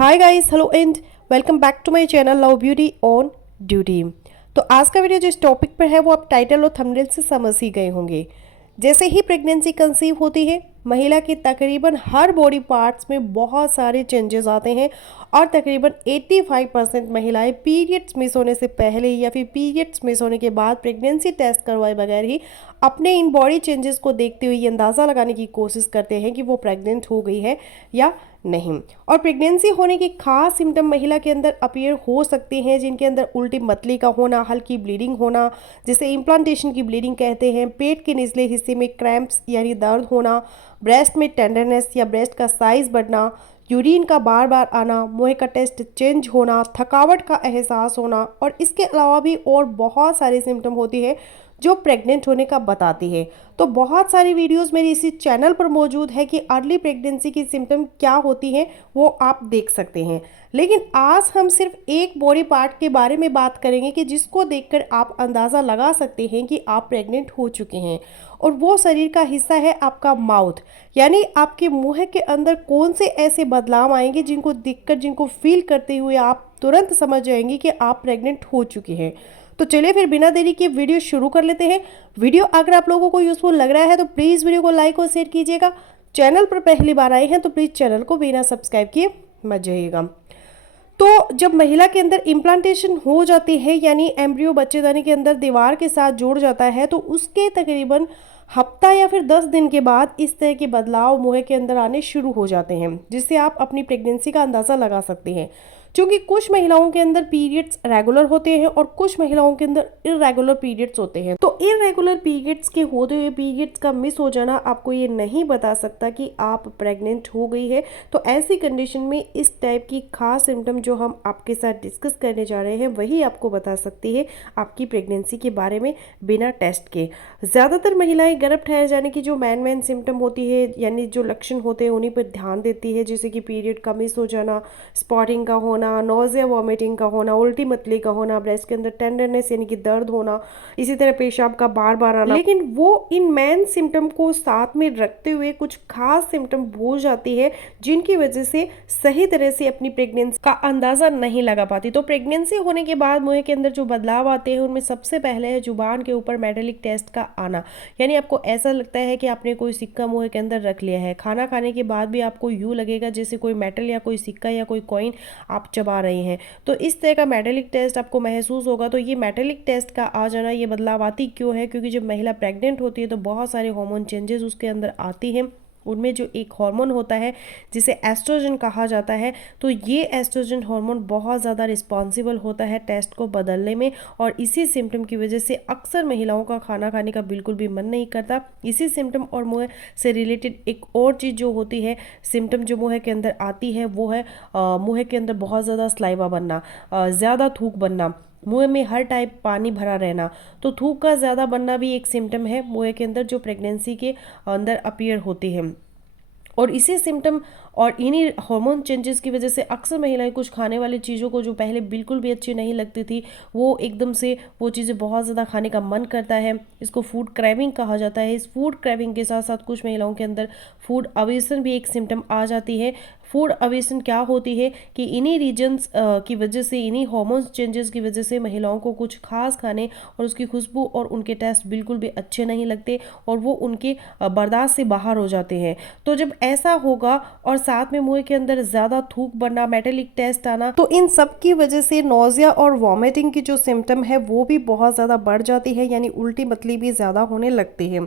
Hi guys, hello and welcome back to my channel love beauty on duty. तो आज का video जिस topic पर है वो आप टाइटल और थंबनेल से समझ ही गए होंगे। जैसे ही प्रेगनेंसी कंसीव होती है, महिला के तकरीबन हर बॉडी पार्ट्स में बहुत सारे चेंजेस आते हैं और तकरीबन 85% महिलाएं पीरियड्स मिस होने से पहले या फिर पीरियड्स मिस होने के बाद प्रेगनेंसी टेस्ट करवाए बगैर ही अपने इन बॉडी चेंजेस को देखते हुए ये अंदाज़ा लगाने की कोशिश करते हैं कि वो प्रेग्नेंट हो गई है या नहीं। और प्रेगनेंसी होने के खास सिम्टम महिला के अंदर अपीयर हो सकते हैं, जिनके अंदर उल्टी मतली का होना, हल्की ब्लीडिंग होना जिसे इम्प्लांटेशन की ब्लीडिंग कहते हैं, पेट के निचले हिस्से में क्रैम्प्स यानी दर्द होना, ब्रेस्ट में टेंडरनेस या ब्रेस्ट का साइज बढ़ना, यूरिन का बार बार आना, मुंह का टेस्ट चेंज होना, थकावट का एहसास होना और इसके अलावा भी और बहुत सारे सिम्टम होती है जो प्रेग्नेंट होने का बताती है। तो बहुत सारी वीडियोस मेरी इसी चैनल पर मौजूद है कि अर्ली प्रेगनेंसी की सिम्टम क्या होती हैं वो आप देख सकते हैं। लेकिन आज हम सिर्फ एक बॉडी पार्ट के बारे में बात करेंगे कि जिसको देखकर आप अंदाज़ा लगा सकते हैं कि आप प्रेग्नेंट हो चुके हैं, और वो शरीर का हिस्सा है आपका माउथ। यानी आपके मुंह के अंदर कौन से ऐसे बदलाव आएंगे जिनको देखकर, जिनको फील करते हुए आप तुरंत समझ जाएंगे कि आप प्रेग्नेंट हो चुके हैं। तो चलिए फिर बिना देरी के वीडियो शुरू कर लेते हैं। वीडियो अगर आप लोगों को यूजफुल लग रहा है तो प्लीज़ वीडियो को लाइक और शेयर कीजिएगा। चैनल पर पहली बार आए हैं तो प्लीज़ चैनल को बिना सब्सक्राइब किए मत जाइएगा। तो जब महिला के अंदर इम्प्लांटेशन हो जाती है यानी एम्ब्रियो बच्चेदानी के अंदर दीवार के साथ जुड़ जाता है, तो उसके तकरीबन हफ्ता या फिर 10 दिन के बाद इस तरह के बदलाव मुंह के अंदर आने शुरू हो जाते हैं, जिससे आप अपनी प्रेगनेंसी का अंदाज़ा लगा सकते हैं। क्योंकि कुछ महिलाओं के अंदर पीरियड्स रेगुलर होते हैं और कुछ महिलाओं के अंदर इरेगुलर पीरियड्स होते हैं। तो इरेगुलर पीरियड्स के होते हुए पीरियड्स का मिस हो जाना आपको ये नहीं बता सकता कि आप प्रेग्नेंट हो गई है। तो ऐसी कंडीशन में इस टाइप की खास सिम्टम जो हम आपके साथ डिस्कस करने जा रहे हैं वही आपको बता सकती है आपकी प्रेगनेंसी के बारे में बिना टेस्ट के। ज़्यादातर महिलाएं गर्भ ठहर जाने की जो मेन सिम्टम होती है यानी जो लक्षण होते हैं उन्हीं पर ध्यान देती है, जैसे कि पीरियड का मिस हो जाना, स्पॉटिंग का होना, नोजिया वॉमिटिंग का होना, उल्टी मतली का होना, ब्रेस्ट के अंदर टेंडरनेस यानी कि दर्द होना, इसी तरह पेशाब का बार बार आना। लेकिन वो इन मेन सिम्टम को साथ में रखते हुए कुछ खास सिम्टम भूल जाती है जिनकी वजह से सही तरह से अपनी प्रेगनेंसी का अंदाजा नहीं लगा पाती। तो प्रेगनेंसी होने के बाद मुंह के अंदर जो बदलाव आते हैं उनमें सबसे पहले है जुबान के ऊपर मेटालिक टेस्ट का आना। यानी आपको ऐसा लगता है कि आपने कोई सिक्का मुंह के अंदर रख लिया है। खाना खाने के बाद भी आपको यूं लगेगा जैसे कोई मेटल या कोई सिक्का या कोई कॉइन आप चबा रही हैं। तो इस तरह का मेटालिक टेस्ट आपको महसूस होगा। तो ये मेटालिक टेस्ट का आ जाना, ये बदलाव आती क्यों है? क्योंकि जब महिला प्रेग्नेंट होती है तो बहुत सारे हार्मोन चेंजेस उसके अंदर आती हैं। उनमें जो एक हार्मोन होता है जिसे एस्ट्रोजन कहा जाता है, तो ये एस्ट्रोजन हार्मोन बहुत ज़्यादा रिस्पॉन्सिबल होता है टेस्ट को बदलने में, और इसी सिम्टम की वजह से अक्सर महिलाओं का खाना खाने का बिल्कुल भी मन नहीं करता। इसी सिम्टम और मुंह से रिलेटेड एक और चीज़ जो होती है, सिम्टम जो मुंह के अंदर आती है वो है मुंह के अंदर बहुत ज़्यादा स्लाइवा बनना, ज़्यादा थूक बनना, मुंह में हर टाइप पानी भरा रहना। तो थूक का ज़्यादा बनना भी एक सिम्टम है मुंह के अंदर जो प्रेगनेंसी के अंदर अपीयर होती है। और इसी सिम्टम और इन्हीं हार्मोन चेंजेस की वजह से अक्सर महिलाएं कुछ खाने वाली चीज़ों को जो पहले बिल्कुल भी अच्छी नहीं लगती थी, वो एकदम से वो चीज़ें बहुत ज़्यादा खाने का मन करता है। इसको फूड क्रेविंग कहा जाता है। इस फूड क्रेविंग के साथ साथ कुछ महिलाओं के अंदर फूड अवेशन भी एक सिम्टम आ जाती है। फूड अवेशन क्या होती है कि इन्हीं रीजन्स की वजह से, इन्हीं हार्मोन्स चेंजेस की वजह से महिलाओं को कुछ खास खाने और उसकी खुशबू और उनके टेस्ट बिल्कुल भी अच्छे नहीं लगते और वो उनके बर्दाश्त से बाहर हो जाते हैं। तो जब ऐसा होगा और साथ में मुंह के अंदर ज़्यादा थूक बनना, मेटालिक टेस्ट आना, तो इन सब की वजह से नोजिया और वॉमिटिंग की जो सिम्टम है वो भी बहुत ज़्यादा बढ़ जाती है, यानी उल्टी मतली भी ज़्यादा होने लगती है।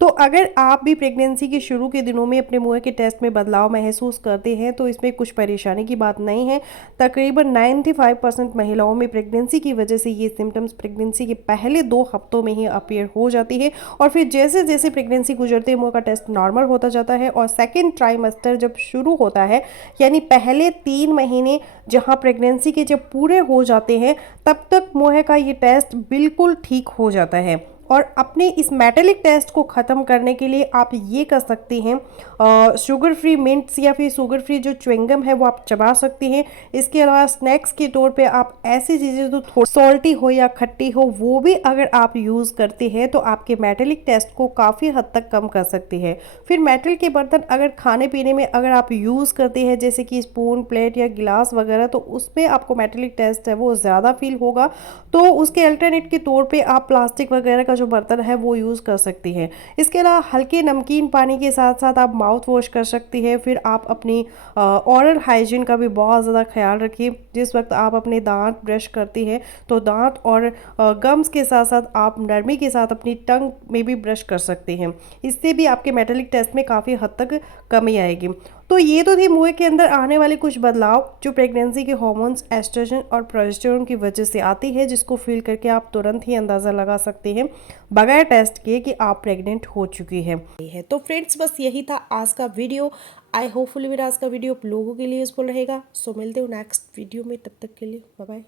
तो अगर आप भी प्रेगनेंसी के शुरू के दिनों में अपने मुंह के टेस्ट में बदलाव महसूस करते हैं तो इसमें कुछ परेशानी की बात नहीं है। तकरीबन 95% महिलाओं में प्रेगनेंसी की वजह से ये सिम्टम्स प्रेगनेंसी के पहले 2 हफ्तों में ही अपीयर हो जाती है, और फिर जैसे जैसे प्रेगनेंसी गुजरते हैं मुंह का टेस्ट नॉर्मल होता जाता है। और सेकेंड ट्राइमेस्टर जब शुरू होता है यानी पहले 3 महीने जहाँ प्रेगनेंसी के जब पूरे हो जाते हैं तब तक मुंह का ये टेस्ट बिल्कुल ठीक हो जाता है। और अपने इस मेटेलिक टेस्ट को ख़त्म करने के लिए आप ये कर सकते हैं, शुगर फ्री मिंट्स या फिर शुगर फ्री जो च्युइंगम है वो आप चबा सकते हैं। इसके अलावा स्नैक्स के तौर पे आप ऐसी चीज़ें जो थोड़ी सॉल्टी हो या खट्टी हो वो भी अगर आप यूज़ करते हैं तो आपके मेटेलिक टेस्ट को काफ़ी हद तक कम कर सकते हैं। फिर मेटल के बर्तन अगर खाने पीने में अगर आप यूज़ करते हैं जैसे कि स्पून, प्लेट या गिलास वगैरह, तो उसमें आपको मेटेलिक टेस्ट है वो ज़्यादा फील होगा। तो उसके अल्टरनेट के तौर पे आप प्लास्टिक वगैरह का जो बर्तन है वो यूज़ कर सकती हैं। इसके अलावा हल्के नमकीन पानी के साथ साथ आप माउथ वॉश कर सकती हैं। फिर आप अपनी ओरल हाइजीन का भी बहुत ज़्यादा ख्याल रखिए। जिस वक्त आप अपने दांत ब्रश करती हैं तो दांत और गम्स के साथ साथ आप नरमी के साथ अपनी टंग में भी ब्रश कर सकते हैं। इससे भी आपके मेटेलिक टेस्ट में काफ़ी हद तक कमी आएगी। तो ये तो थी मुंह के अंदर आने वाले कुछ बदलाव जो प्रेगनेंसी के हार्मोन्स एस्ट्रोजन और प्रोजेस्टेरोन की वजह से आती है, जिसको फील करके आप तुरंत ही अंदाज़ा लगा सकते हैं बगैर टेस्ट किए कि आप प्रेग्नेंट हो चुकी हैं। तो फ्रेंड्स, बस यही था आज का वीडियो। आई होपफुली मेरा आज का वीडियो आप लोगों के लिए यूजफुल रहेगा। सो मिलते हो नेक्स्ट वीडियो में, तब तक के लिए बाय बाय।